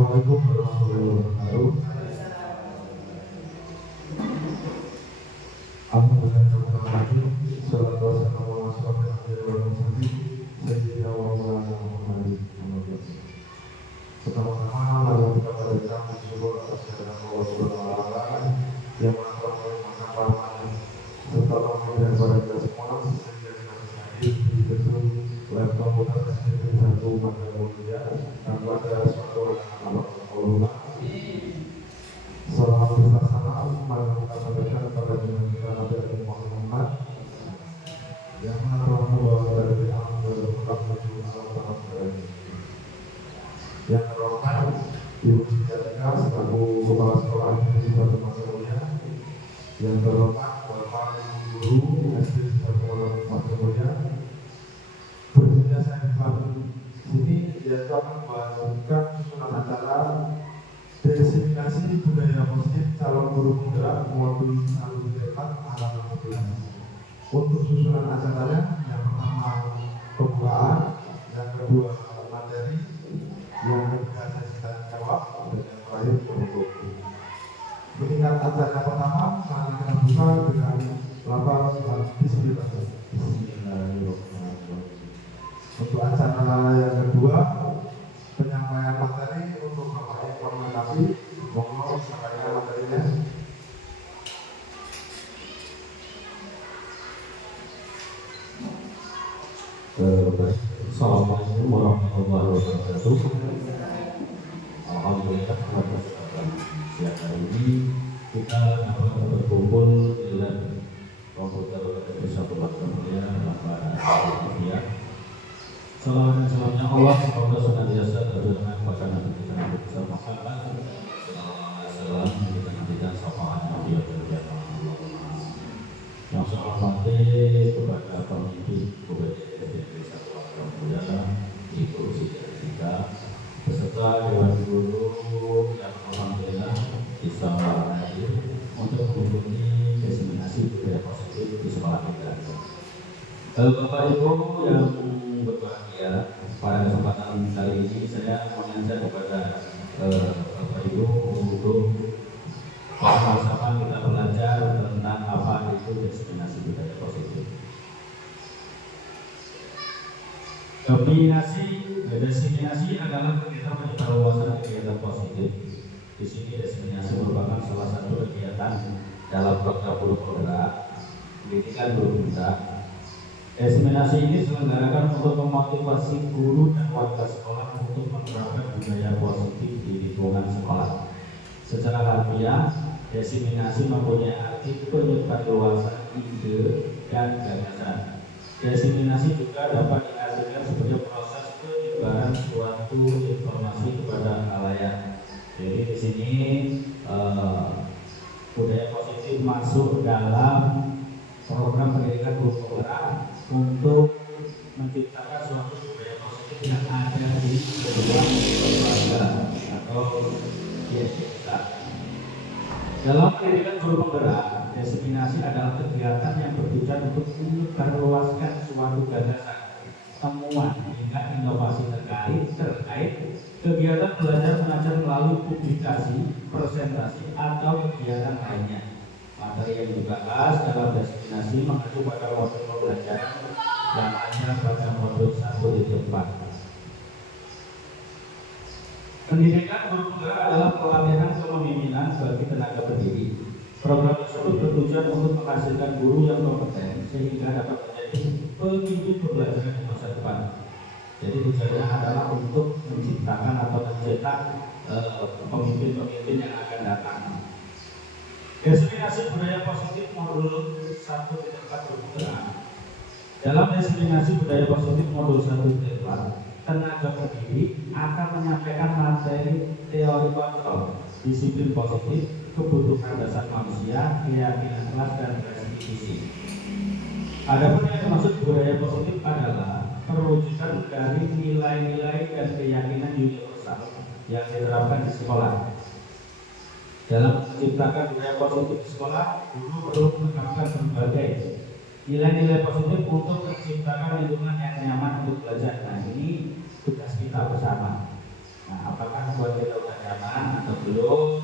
Assalamualaikum warahmatullahi wabarakatuh. Alhamdulillahirrahmanirrahim. Salatu wassalamu ala asyrofil anbiya'i wal mursalin sayyidina wa maulana Muhammadin. Pertama-tama mari kita panjatkan syukur atas kehadiran Allah Subhanahu wa taala yang Maha Pengampun serta pemberian kepada kita semua sehingga kita bisa hadir di gedung web komputer SDN 1 Magelang tanpa ada suatu Allah. Salam serta salam mari kita sampaikan kepada junjungan kita Nabi Muhammad yang mana telah membawa dari alam berbuka menuju alam tanah ini. Yang terhormat Ibu Siti selaku Kepala Sekolah di Satu Magelang, yang terhormat Bapak Guru SD Satu Magelang. Berikutnya saya di sini yaitu akan membagikan susunan acara diseminasi budaya positif calon guru penggerak modul 1 alam 15. Untuk susunan acaranya, yang pertama pembukaan, yang kedua materi, yang ketiga sesi tanya jawab, dan yang terakhir penutup. Mengingat acara pertama, mari kita buka dengan lafaz Bismillahirrahmanirrahim. Untuk acara yang kedua, penyampaian materi untuk Bapak Informasi, mohon sampaikan materinya. Assalamualaikum warahmatullahi wabarakatuh. Alhamdulillah pada siang hari ini kita dapat berkumpul di lab komputer Satu Magelang Bapak Sofia. Salawat dan salamnya Allah semoga senantiasa tercurahkan kepada Nabi kita Nabi besar Muhammad sallallahu alaihi wasallam, kita nantikan syafaatnya di akhir zaman. Yang saya hormati kepada pemimpin SDN 1 Magelang, Ibu Siti beserta Dewan Guru yang alhamdulillah bisa hadir untuk mengunjungi diseminasi budaya positif di sekolah kita. Bapak Ibu yang berbahagia, pada kesempatan kali ini saya mengajak kepada Bapak Ibu untuk sama-sama kita belajar tentang apa itu diseminasi budaya positif. Diseminasi adalah kegiatan penyebarluasan kegiatan positif. Di sini diseminasi merupakan salah satu kegiatan dalam program guru penggerak pendidikan guru penggerak. Diseminasi ini diselenggarakan untuk memotivasi guru dan warga sekolah untuk menerapkan budaya positif di lingkungan sekolah. Secara harfiah, diseminasi mempunyai arti penyebarluasan ide dan gagasan. Diseminasi juga dapat diartikan sebagai proses penyebaran suatu informasi kepada khalayak. Jadi di sini budaya positif masuk dalam program pendidikan guru penggerak untuk menciptakan suatu budaya positif yang ada di sebuah keluarga atau di kita. Dalam pendidikan guru penggerak, diseminasi adalah kegiatan yang bertujuan untuk menyebarluaskan suatu gagasan, temuan hingga inovasi terkait kegiatan belajar mengajar melalui publikasi, presentasi atau kegiatan lainnya. Materi yang dibahas dalam diseminasi mengacu pada modul pembelajaran yang ada pada modul 1.4. Pendidikan guru penggerak adalah pelatihan kepemimpinan bagi tenaga pendidik. Program tersebut bertujuan untuk menghasilkan guru yang kompeten sehingga dapat menjadi pemimpin pembelajaran di masa depan. Jadi tujuannya adalah untuk menciptakan atau mencetak pemimpin-pemimpin yang akan datang. Diseminasi budaya positif modul 1.4 guru penggerak. Dalam diseminasi budaya positif modul 1.4, tenaga pendidik akan menyampaikan materi teori kontrol, disiplin positif, kebutuhan dasar manusia, keyakinan kelas dan restitusi. Adapun yang dimaksud budaya positif adalah perwujudan dari nilai-nilai dan keyakinan universal yang diterapkan di sekolah. Dalam menciptakan budaya positif di sekolah, guru perlu menerapkan berbagai nilai-nilai positif untuk menciptakan lingkungan yang nyaman untuk belajar. Nah, ini tugas kita bersama. Nah, apakah buat kita udah nyaman atau belum?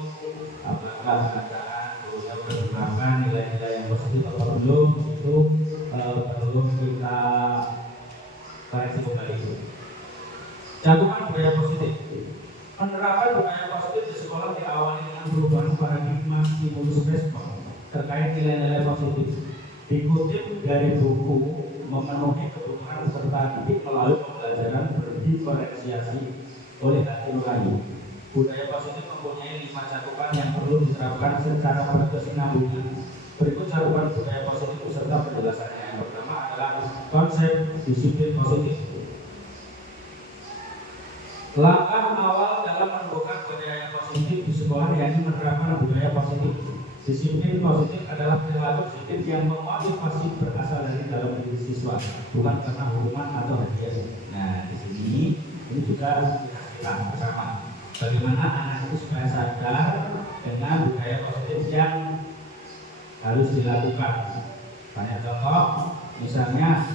Apakah keadaan gurunya menerapkan nilai-nilai yang positif atau belum? Itu perlu kita koreksi kembali. Cantumkan budaya positif. Menerapkan budaya positif di sekolah diawali dengan perubahan paradigma stimulus respon terkait nilai-nilai positif. Dikutip dari buku Memenuhi Kebutuhan Peserta Didik melalui Pembelajaran Berdiferensiasi oleh Hati Nurani. Budaya positif mempunyai 5 cakupan yang perlu diterapkan secara berkesinambungan. Berikut cakupan budaya positif beserta penjelasannya. Yang pertama adalah konsep disiplin positif. Langkah awal dalam menemukan budaya positif di sekolah yakni menerapkan budaya positif. Disiplin positif adalah perilaku positif yang memotivasi berasal dari dalam diri siswa, bukan karena hukuman atau hadiah. Nah, di sini ini juga kita bersama bagaimana anak itu supaya sadar dengan budaya positif yang harus dilakukan. Banyak contoh, misalnya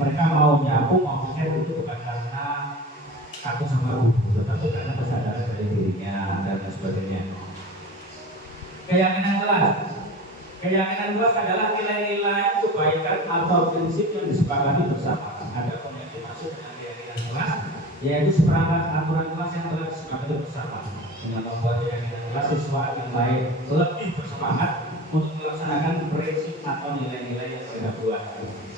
mereka mau nyapu, mau pikir itu bukan karena takut sama guru, tetapi karena kesadaran dari dirinya dan sebagainya. Keyakinan kelas adalah nilai-nilai kebaikan atau prinsip yang disepakati bersama. Ada yang dimaksud dengan keyakinan kelas, yaitu seperangkat aturan kelas yang telah disepakati bersama. Dengan membuat keyakinan kelas, siswa akan lebih bersemangat untuk melaksanakan prinsip atau nilai-nilai yang mereka buat.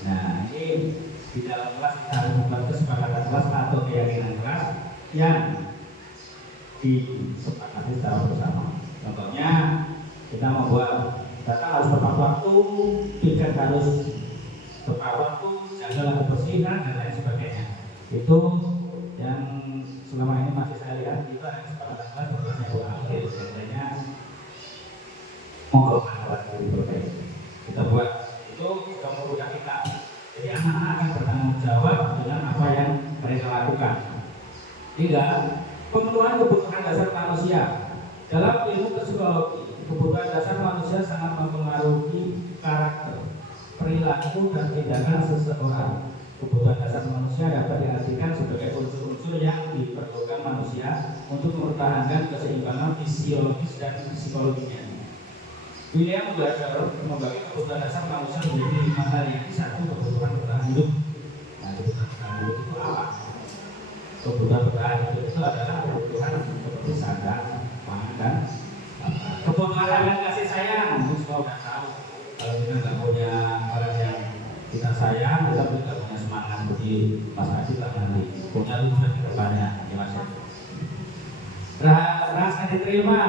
Nah, ini di dalam kelas kita harus membuat kesepakatan kelas atau keyakinan kelas yang disepakati secara bersama. Contohnya, kita membuat datang harus tepat waktu, tiket harus tepat waktu, jagalah kebersihan dan lain sebagainya. Itu yang selama ini masih saya lihat itu ada kesepakatan kelas berbasis akhir. Biasanya monggo kita buat itu juga memudahkan kita. Jadi anak-anak akan bertanggung jawab dengan apa yang mereka lakukan. 3. Pemenuhan kebutuhan dasar manusia. Dalam ilmu psikologi, kebutuhan dasar manusia sangat mempengaruhi karakter, perilaku, dan tindakan seseorang. Kebutuhan dasar manusia dapat diartikan sebagai unsur-unsur yang diperlukan manusia untuk mempertahankan keseimbangan fisiologis dan psikologinya. William belajar membagi kebutuhan dasar manusia menjadi 5 hal, yang satu kebutuhan bertahan hidup. Nah, kebutuhan bertahan hidup itu apa? Kebutuhan bertahan hidup itu adalah kebutuhan seperti sadar, dan kebutuhan dan kasih sayang. Itu semua sudah tahu. Kalau kita nggak punya orang yang kita sayang, kita tidak punya semangat seperti Mas Adit lah nanti. Punya itu sudah di depannya, ya Mas. Rasa diterima.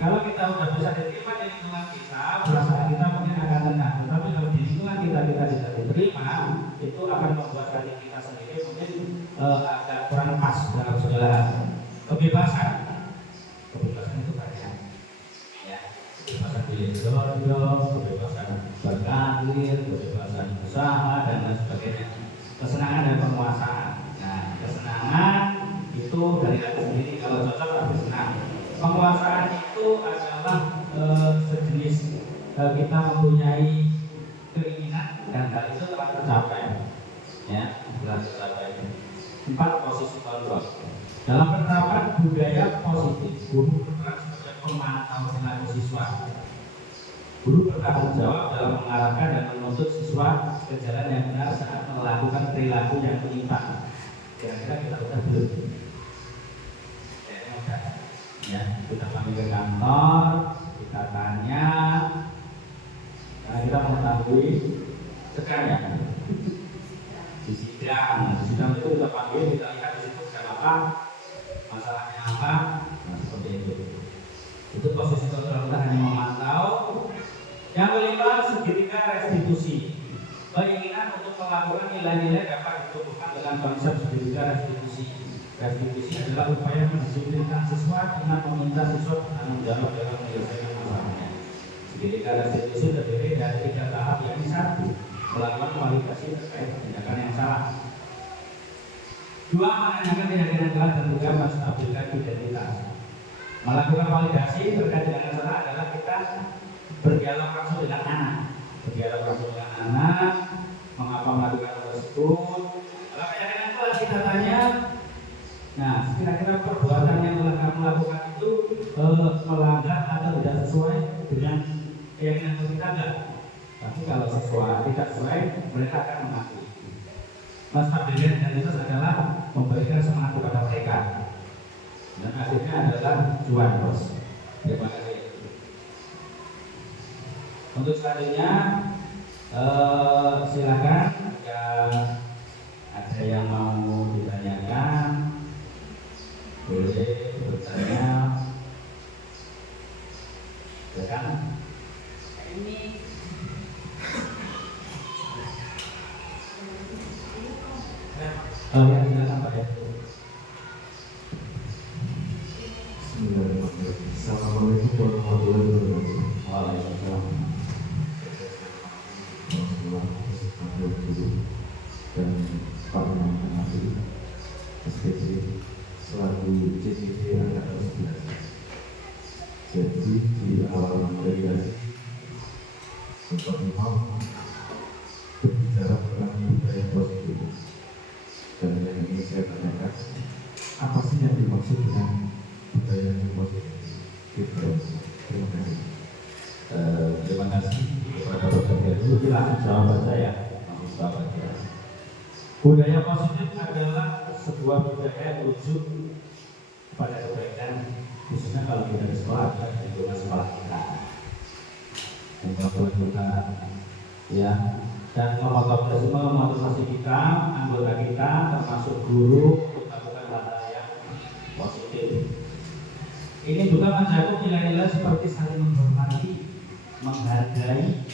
Kalau kita sudah bisa diterima di lingkungan kita, perasaan kita mungkin akan tenang. Tetapi kalau di lingkungan kita tidak diterima, itu akan membuat hati kita sendiri mungkin agak kurang pas dalam segala hal. Kebebasan itu banyak, ya. Kebebasan pilih jodoh, kebebasan berkarir, kebebasan usaha dan lain sebagainya. Kesenangan dan penguasaan. Nah, kesenangan itu dari hati sendiri, kalau cocok tapi senang. Penguasaan itu adalah sejenis kita mempunyai keinginan dan hal itu telah tercapai, ya, telah tercapai. 4. Posisi kontrol. Dalam penerapan budaya positif, guru berperan sebagai pemantau perilaku siswa. Guru bertanggung jawab dalam mengarahkan dan menuntut siswa ke jalan yang benar saat melakukan perilaku yang menyimpang. Kira-kira kita sudah belum? Ya, kita panggil ke kantor, kita tanya, karena kita mengetahui sekarang ya. Di sidang itu kita panggil, kita lihat di situ sedang apa, masalahnya apa, nah seperti itu. Itu posisi kontrol, kita hanya memantau. Yang kelima, segitiga restitusi. Keinginan untuk melakukan nilai-nilai dapat ditumbuhkan dengan konsep segitiga restitusi. Restitusi adalah upaya mendisiplinkan siswa dengan meminta siswa bertanggung jawab dalam menyelesaikan masalahnya. Segitiga restitusi terdiri dari 3 tahap, yakni 1. Melakukan kualifikasi terkait tindakan yang salah. 2. Menanyakan keyakinan kelas dan 3. Menstabilkan identitas. Melakukan validasi terkait dengan yang salah adalah kita berdialog langsung dengan anak. Berdialog langsung dengan anak, mengapa melakukan hal tersebut. Kalau keyakinan kelas kita tanya, nah kira-kira perbuatan yang telah kamu lakukan itu melanggar atau tidak sesuai dengan keyakinan kita enggak? Tapi kalau sesuai, tidak sesuai, mereka akan mengakui. Mas Fadlian dan itu adalah memberikan semangat kepada mereka. Dan akhirnya adalah cuan, bos. Terima kasih. Untuk selanjutnya, silakan yang ada yang mau ditanyakan, boleh bertanya. Silakan. Ini Ya, silakan Pak ya. Bismillahirrahmanirrahim. Assalamualaikum warahmatullahi wabarakatuh. Waalaikumsalam. Dan Pak Menteri SPC selaku CCT Angkatan 11. Jadi di awal delegasi Bapak Imam berbicara tentang budaya positif. Dan yang ingin saya tanyakan, apa sih yang dimaksud dengan budaya yang positif? Terima kasih. Terima kasih kepada Bapak Heru. Silakan jawaban saya. Budaya positif adalah sebuah budaya rujuk pada kebaikan, khususnya kalau kita di sekolah, di lingkungan sekolah kita, lingkungan kita, ya, dan memotivasi kita, anggota kita, termasuk guru, untuk melakukan hal-hal yang positif. Ini juga mencakup nilai-nilai seperti saling menghormati, menghargai,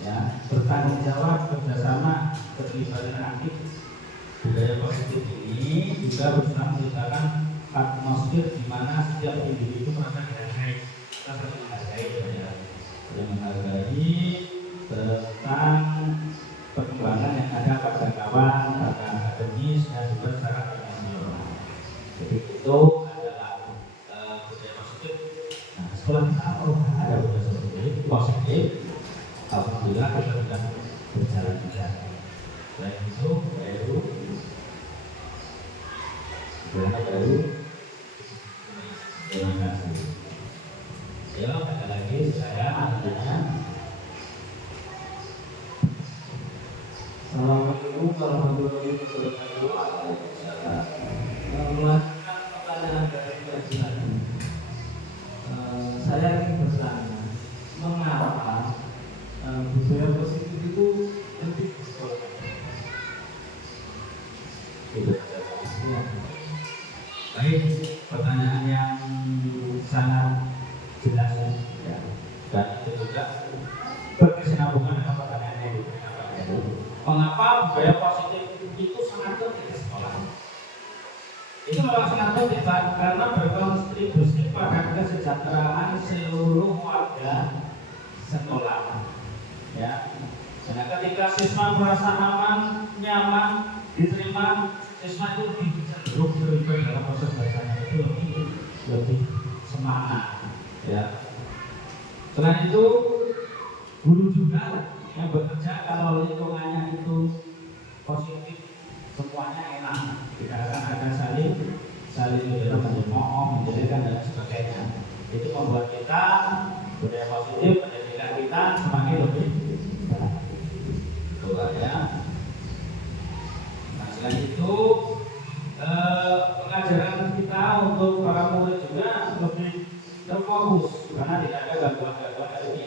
ya, bertanggung jawab, kerjasama, keterlibatan aktif. Budaya positif ini juga berusaha menciptakan atmosfer di mana setiap individu merasa dihargai, merasa menghargai, ya, menghargai tentang perkembangan yang ada pada kawan, pada akademis, dan juga secara profesional. Jadi itu adalah budaya positif. Nah, sekolah kita ada budaya positif. Alhamdulillah kita sudah berjalan juga. Selain itu, baru terima kasih. Ya, ada lagi saya adanya. Assalamualaikum warahmatullahi wabarakatuh. Melanjutkan pertanyaan dari kajian, saya ingin bertanya, mengapa budaya positif itu penting di sekolah? Ya. Baik, pertanyaan yang sangat jelas, ya. Dan itu juga berkesinambungan dengan pertanyaan yang diberikan Pak Heru. Mengapa budaya positif itu sangat penting di sekolah? Itu memang sangat penting Pak, karena berkontribusi pada kesejahteraan seluruh warga sekolah. Ya, karena ketika siswa merasa aman, nyaman, diterima, siswa itu lebih cenderung terlibat dalam proses belajarnya, itu lebih semangat. Ya. Selain itu, guru juga yang bekerja kalau lingkungannya itu positif, semuanya enak, tidak akan ada saling menyemooh, menjadikan dan sebagainya. Itu membuat kita budaya positif, menjadikan kita semakin lebih baik. Betul ya. Nah, selain itu pengajaran kita untuk para murid juga lebih terfokus karena tidak ada gangguan-gangguan dari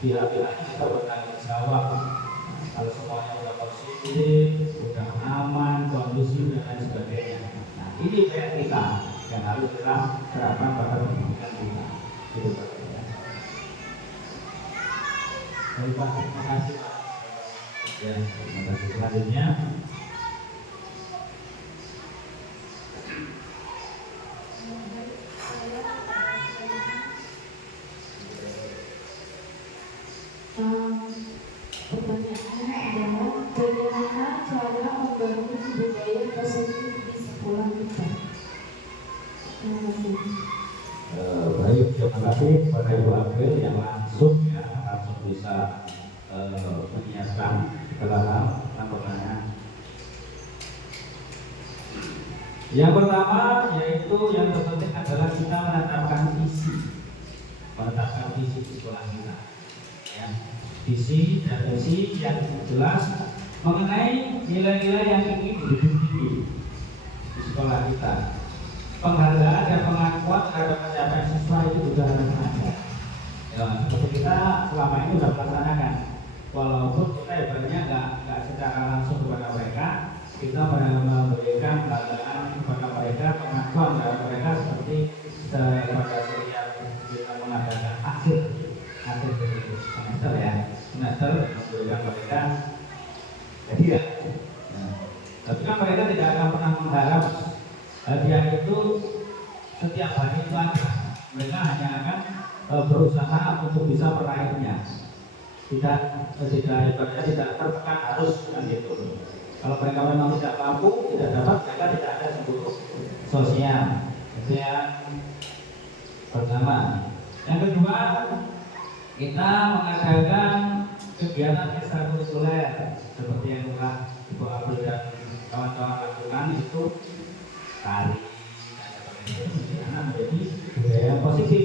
pihak-pihaknya. Kita bertanggung jawab. Kalau semuanya sudah positif, sudah aman, kondusif dan lain sebagainya. Nah, ini PR kita yang harus kita terapkan pada pendidikan kita. Gitu, Pak. Baik Pak, terima kasih Pak. Ya, terima kasih. Selanjutnya. Pertanyaannya adalah bagaimana cara membangun budaya positif di sekolah kita? Baik, terima kasih kepada Ibu April yang langsung bisa menyiapkan segala hal tentang pertanyaan. Yang pertama yaitu yang terpenting adalah kita menetapkan visi di sekolah kita. Ya. Visi dan misi yang jelas mengenai nilai-nilai yang ingin dididik di sekolah kita. Penghargaan dan pengakuan terhadap pencapaian siswa itu juga harus ada. Ya, seperti kita selama ini sudah melaksanakan, walaupun kita ibaratnya nggak secara langsung kepada mereka, kita memberikan penghargaan kepada mereka, pengakuan kepada mereka seperti pada setiap kita mengadakan akhir semester ya, semester memberikan mereka hadiah. Nah, tapi kan mereka tidak akan pernah mengharap hadiah itu setiap hari itu ada. Mereka hanya akan berusaha untuk bisa meraihnya. Tidak tertekan harus kan gitu. Kalau mereka memang tidak mampu, tidak dapat, mereka tidak ada sebut sosial. Itu yang pertama. Yang kedua, kita mengadakan kegiatan ekstrakurikuler seperti yang telah Ibu Abdul dan kawan-kawan lakukan, itu tari, menjadi budaya yang positif.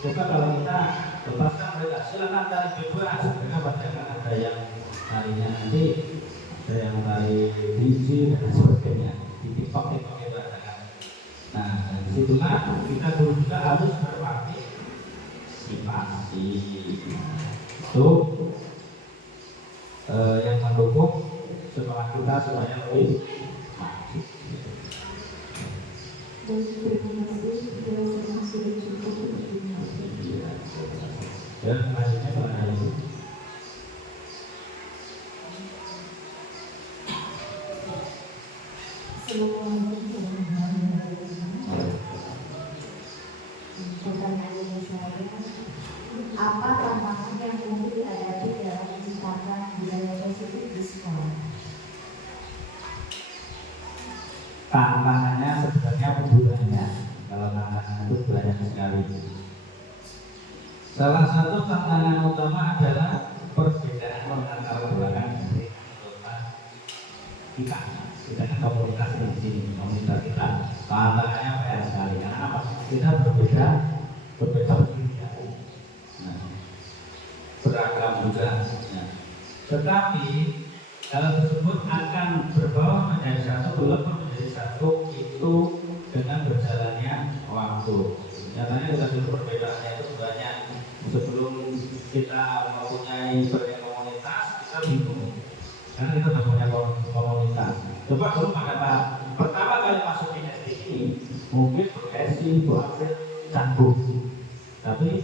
Coba kalau kita lepaskan mereka, silakan tari bebas, mereka pasti akan ada yang tarinya nanti, ada yang tari biji dan sebagainya di TikTok itu ada. Nah, disitulah kita guru juga harus berpartisipasi. Itu yang mendukung sekolah kita supaya lebih maju. Ya, selanjutnya Pak Hari. Pertanyaan saya, apa tantangan yang mungkin dihadapi dalam menciptakan budaya positif di sekolah? Tantangannya sebenarnya pembuahannya. Kalau tantangan itu banyak sekali. Salah satu tantangan utama adalah perbedaan latar belakang dari anggota kita. Kita kan komunitas di sini, komunitas kita. Tantangannya banyak sekali. Karena apa? Kita berbeda pendidikan. Nah, beragam juga. Nah, tetapi hal tersebut akan berbaur menjadi satu, walaupun menjadi satu itu dengan berjalannya waktu. Nyatanya kita dulu perbedaannya itu banyak. Sebelum kita mempunyai banyak komunitas, kita bingung. Karena kita tidak punya komunitas. Coba dulu pada pertama kali masuk di SD ini, mungkin beresi, berhasil, canggung. Tapi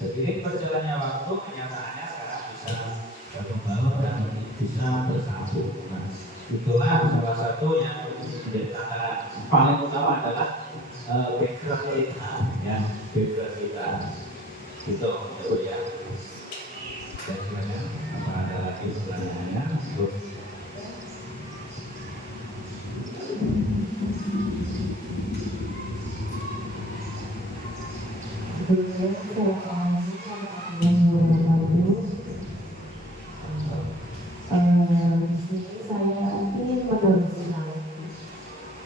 seiring berjalannya waktu, kenyataannya sekarang bisa berkembang dan bisa bersambung. Nah, itulah salah satu yang menjadi tantangan paling utama adalah background kita, ya, background kita. Itu ya. Dan sebenarnya apa ada lagi pertanyaannya?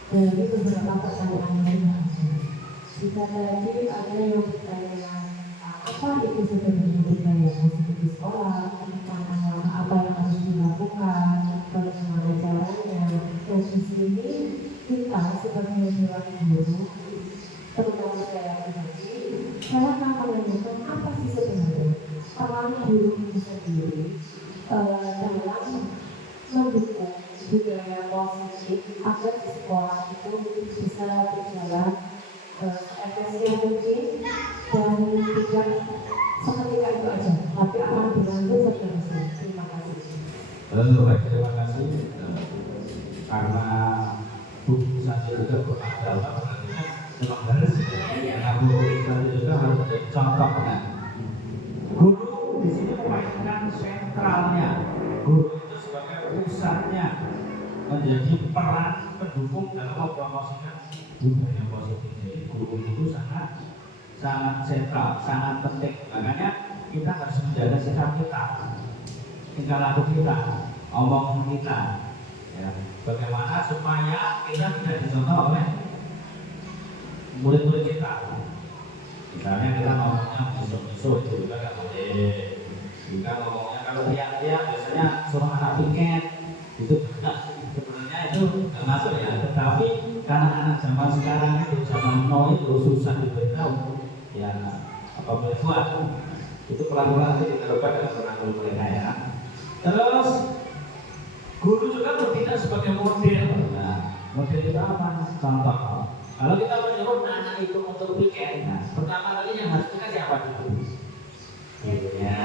Dari beberapa pertanyaan yang ada, jika tadi ada yang bertanya apa itu sebenarnya budaya positif di sekolah, tantangan apa yang harus dilakukan, bagaimana caranya, dan di sini kita sebagai dewan guru, terutama saya pribadi, saya akan menanyakan apa sih sebenarnya peran guru itu sendiri dalam mendukung budaya positif agar di sekolah itu bisa berjalan efisien mungkin dan tidak seketika itu aja, tapi akan berlanjut seterusnya. Terima kasih. Baik, terima kasih. Karena buku saja juga beragama, artinya memang harus. Karena buku saja juga harus menjadi contohnya. Guru di sini memainkan sentralnya. Guru itu sebagai pusatnya, menjadi peran pendukung dalam mempromosikan budaya positif. Jadi guru itu sangat sentral, sangat penting. Makanya kita harus menjaga sikap kita, tingkah laku kita, omong kita. Ya. Bagaimana supaya kita tidak dicontoh oleh murid-murid kita. Misalnya kita ngomongnya besok-besok itu juga nggak boleh. Jika ngomongnya kalau dia biasanya suruh anak piket itu sebenarnya itu nggak masuk ya. Tetapi karena anak zaman sekarang itu zaman now itu susah diberitahu. Ya apa boleh buat? Itu pelan-pelan diterapkan dalam penanggung mereka ya. Terus guru juga bertindak sebagai model. Nah, model itu apa? Contoh. Kalau kita menyuruh anak itu untuk piket, nah, pertama kali yang harus kita siapa dulu? Ya,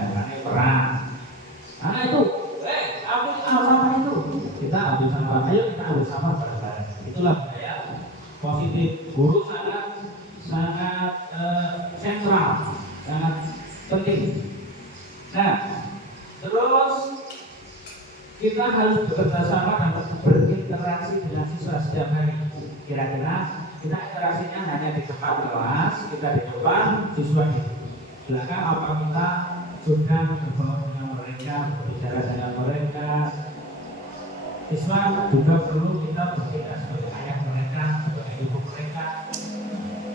karena ini perang. Anak itu, ambil sampah itu. Kita ambil sampah, ayo kita ambil sampah bareng-bareng. Itulah budaya positif. Guru sangat sentral, sangat penting. Nah, terus kita harus bekerja sama dan berinteraksi dengan siswa setiap hari. Kira-kira kita interaksinya hanya di depan kelas, kita di depan, siswa di belakang. Apa kita sudah berbicara dengan mereka, berbicara dengan mereka? Siswa juga perlu kita bertindak sebagai ayah mereka, sebagai ibu mereka,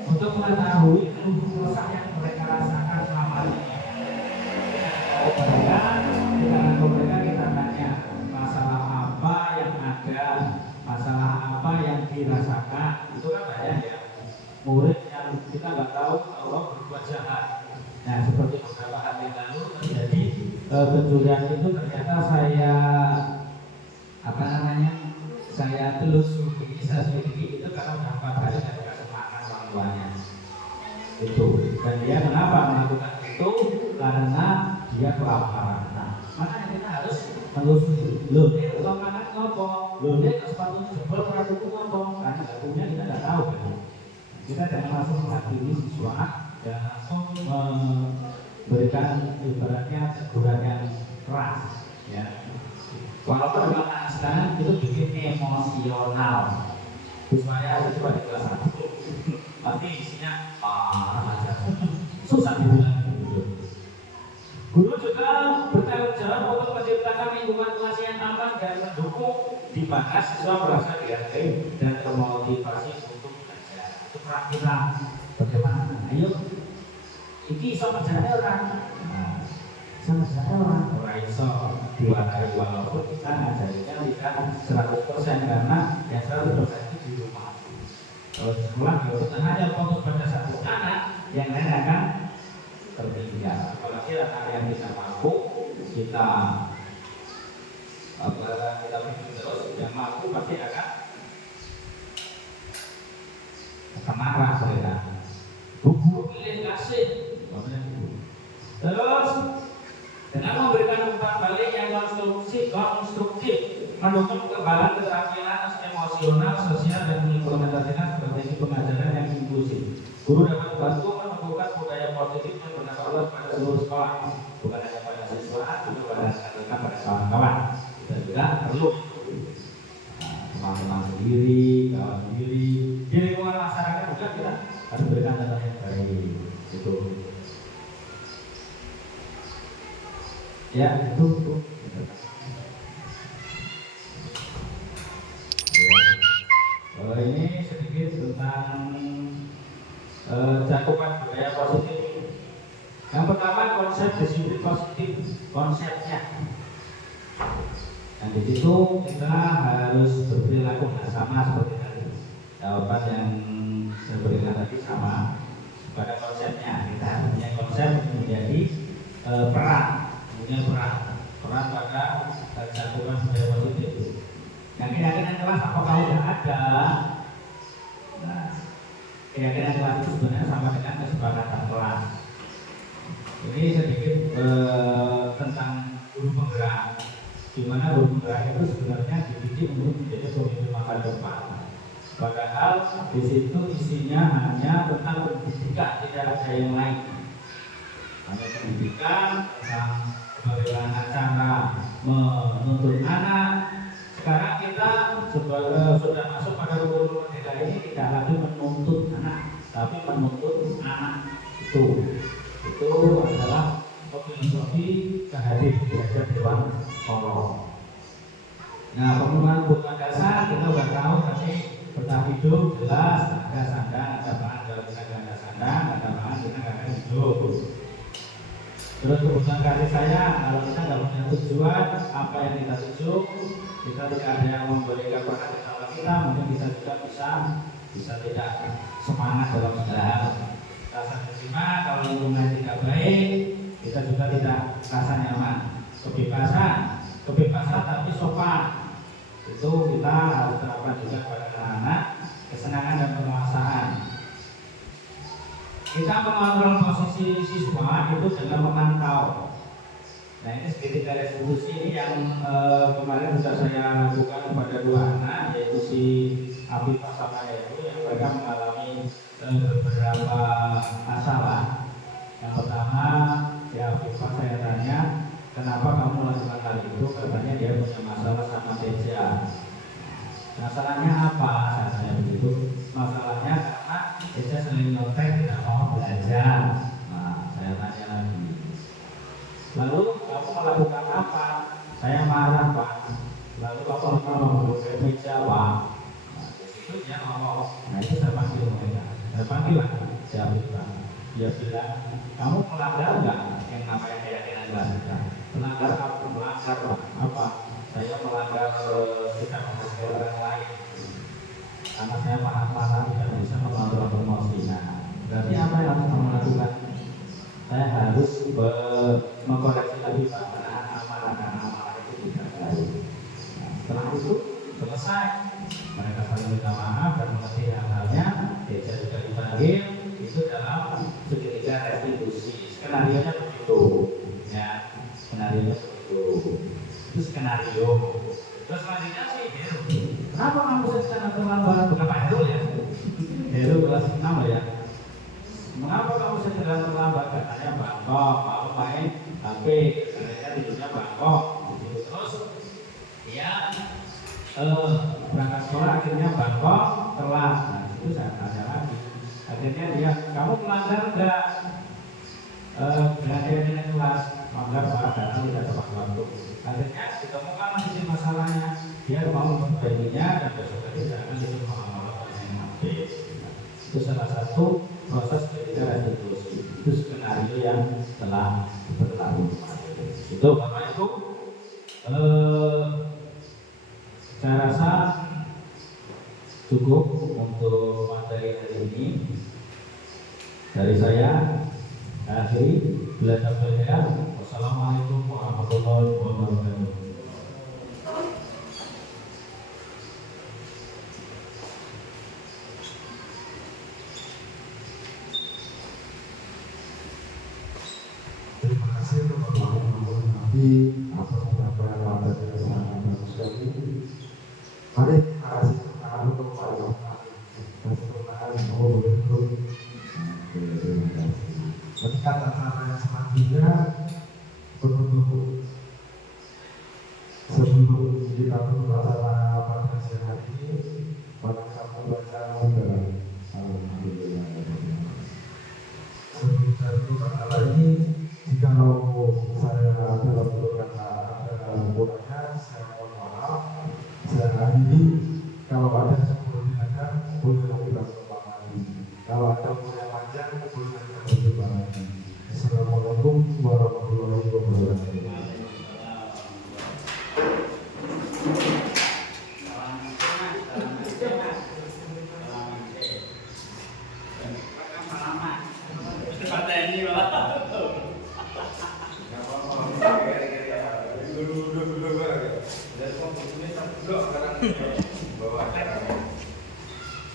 untuk mengetahui keluh kesah yang mereka rasakan selama ini. Mereka kita tanya masalah apa yang ada, masalah apa yang dirasakan. Itu kan banyak ya murid yang kita nggak tahu Allah berbuat jahat. Nah, seperti beberapa hari lalu terjadi pencurian itu, ternyata saya saya telusuri, saya selidiki itu karena udah 4 hari nggak dikasih makan orang tuanya. Itu, dan dia kenapa melakukan itu? Karena dia kelaparan. Nah, makanya kita harus menelusuri. Loh, dia kalau makan ngopo? Loh, dia sepatunya jebol karena itu ngopo? Karena nggak punya, kita nggak tahu kan. Kita jangan langsung menghakimi siswa dan langsung memberikan ibaratnya teguran yang keras, ya. Walaupun anak sekarang itu bikin emosional. Supaya coba di kelas 1 pasti isinya aja susah dibilang gitu. Guru juga bertanggung jawab untuk menciptakan lingkungan kelas yang aman dan mendukung, di mana siswa merasa dihargai dan termotivasi untuk belajar. Itu peran kita bagaimana? Ayo, iki sama jalan orang. Sama orang iso diwarai, walaupun kita ngajarinya tidak 100% karena yang 100% itu di rumah. Kalau di sekolah kita hanya fokus pada satu anak, yang lain akan tertinggal. Apalagi anak yang kita mampu, kita bikin terus, yang mampu pasti akan marah mereka. Guru pilih kasih, terus dengan memberikan umpan balik yang konstruktif, mendukung kekebalan keterampilan emosional, sosial, dan mengimplementasikan strategi pengajaran yang inklusif. Guru dapat membantu menumbuhkan budaya positif yang berdampak luas pada seluruh sekolah, bukan hanya pada siswa, juga pada rekan-rekan, pada kawan-kawan. Kita juga perlu teman-teman sendiri, kawan sendiri, di lingkungan masyarakat juga kita harus berikan contoh yang baik. Itu. Ya, itu. Ini sedikit tentang cakupan budaya positif. Yang pertama, konsep disiplin positif, konsepnya. Dan di situ kita harus berperilaku sama seperti tadi. Jawaban yang saya berikan tadi sama pada konsepnya. Kita punya konsep menjadi peran pada cakupan budaya positif. Yang keyakinan kelas apakah sudah ada? Nah, keyakinan kelas itu sebenarnya sama dengan kesepakatan kelas. Ini sedikit tentang guru penggerak. Di mana guru penggerak itu sebenarnya dididik untuk menjadi pemimpin masa depan. Padahal di situ isinya hanya tentang pendidikan, tidak ada yang lain. Hanya pendidikan tentang bagaimana cara menuntut anak. Sekarang kita sudah masuk pada kurikulum merdeka ini tidak lagi menuntut anak, tapi menuntut anak itu adalah filosofi kehadiran belajar Dewan Kolong. Nah, penggunaan bukan hidup jelas ada sandang, ada pangan. Kalau kita nggak ada sandang, nggak ada pangan, kita nggak akan hidup. Terus kebutuhan karir saya, kalau kita nggak punya tujuan, apa yang kita tuju, kita tidak ada yang memberikan berkat kepada kita, mungkin kita juga bisa tidak semangat dalam segala hal. Rasa terima kalau lingkungan tidak baik, kita juga tidak rasa nyaman. Kebebasan tapi sopan. Itu kita harus terapkan juga pada anak-anak, kesenangan dan penguasaan. Kita mengontrol posisi siswa itu dengan memantau. Nah ini segitiga restitusi ini yang kemarin sudah saya lakukan kepada dua anak, yaitu si Afifah sama Heru, yang mereka mengalami beberapa masalah. Yang pertama, si Afifah saya tanya, kenapa kamu melakukan hal itu? Katanya dia punya masalah sama Teja. Masalahnya apa? Saya tanya begitu. Masalahnya karena Teja sering nyontek, tidak mau belajar. Nah, saya tanya lagi. Lalu kamu melakukan apa? Saya marah, Pak. Lalu kamu mau meja, Pak. Nah, itu dia ngomong. Nah, itu saya panggil mereka. Saya panggil lah. Siapa? Dia bilang, kamu melanggar enggak yang namanya keyakinan bahasa? Melanggar apa? Melanggar apa? Saya melanggar tidak menghargai orang lain. Karena saya marah-marah tidak bisa mengontrol emosi. Nah, berarti apa yang harus kamu lakukan? Saya harus mengkoreksi lagi Pak, menahan amarah itu tidak baik. Nah, setelah itu selesai, mereka saling minta maaf dan mengerti hal-halnya. Teja juga dipanggil. Itu dalam segitiga restitusi. Skenario-nya begitu, ya. Skenario-nya begitu. Itu skenario. Terus selanjutnya sih Heru. Kenapa kamu sedang terlambat? Bukan Pak Heru ya. Heru kelas 6 ya. Mengapa kamu sedang terlambat? Katanya bangkok, mau main HP, katanya tidurnya bangkok. Terus dia berangkat sekolah akhirnya bangkok, telat. Nah itu saya tanya lagi. Akhirnya dia, kamu melanggar enggak? Dengan dia kelas, melanggar Pak, karena tidak tepat waktu. Akhirnya ditemukan sisi masalahnya. Dia mau memperbaikinya dan besok tadi tidak akan itu mengalami yang HP. Itu salah satu proses ketika restitusi. Itu skenario yang telah berlaku. Itu Bapak Ibu, saya rasa cukup untuk materi hari ini. Dari saya akhiri belajar. Wassalamualaikum warahmatullahi wabarakatuh. Terima kasih untuk Bapak Nabi atas penyampaian materi yang sangat bagus sekali. Mari kita kasih tangan untuk Pak Bapak. Kasih tangan untuk ketika acara yang selanjutnya penutup sebelum kita tutup acara pada siang hari ini, mari kita membaca dan alhamdulillah. Sebelum saya tutup acara ini, jikalau saya dalam beberapa ada kurangnya, saya mohon maaf. Saya akhiri. Kalau ada yang perlu ditanyakan, boleh kita kembang lagi. Kalau ada yang panjang, boleh kita berkembang lagi. Assalamualaikum warahmatullahi wabarakatuh. Dulu.